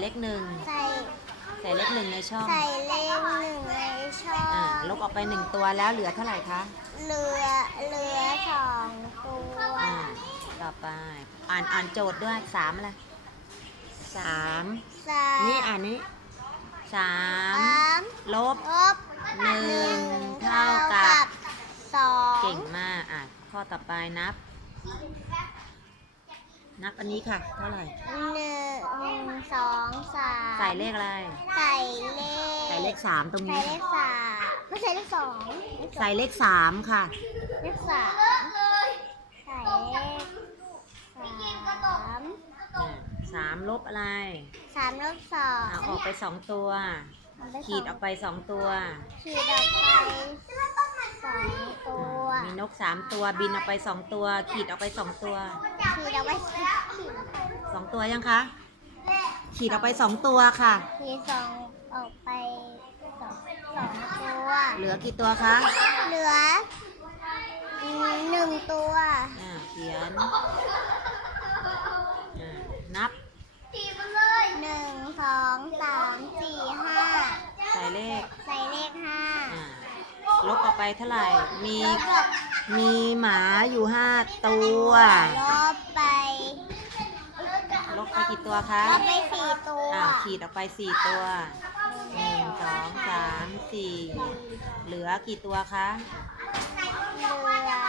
เลขหนึ่งใส่ใส่เลขหนึ่งในช่องใส่เลขหนึ่งในช่องอ่าลบออกไปหนึ่งตัวแล้วเหลือเท่าไหร่คะเหลือเหลือสองตัวอ่าต่อไปอ่านอ่านโจทย์ด้วยสามอะไรสามสามนี่อ่านนี้สามสามลบลบหนึ่งเท่ากับสองเก่งมากอะข้อต่อไปนับ นับอันนี้ค่ะ เท่าไหร่หนึ่ง สองสามใส่เลขอะไร ใส่เลขใส่เลขสามตรงใส่นี้ เลขสามไม่ใส่เลขสองใส่เลขสามค่ะ เลขสามใส่เลขสามอ่าสามลบอะไรสามลบสองเอาออกไปสองตัวเอาไปขีดออกไปสองตัว ขีดออกไปสองตัวมีนกสามตัวบินออกไปสองตัว ขีดออกไปสองตัวขีดเอาไว้ขีดขีดสองตัวยังคะ ขีดออกไปสองตัวค่ะขีดสองออกไปสองสองตัวเหลือกี่ตัวคะเหลือหนึ่งตัวอ่าเขียนอ่านับหนึ่งสองสามสี่ห้าใส่เลขใส่เลขห้าอ่าลบออกไปเท่าไหร่มี ลบออกมีหมาอยู่ห้าตัว ลบไปลบไป กี่ตัวคะลบไปสี่ตัวอ่าขีดออกไปสี่ตัวหนึ่งสองสามสี่เหลือกี่ตัวคะ เหลือ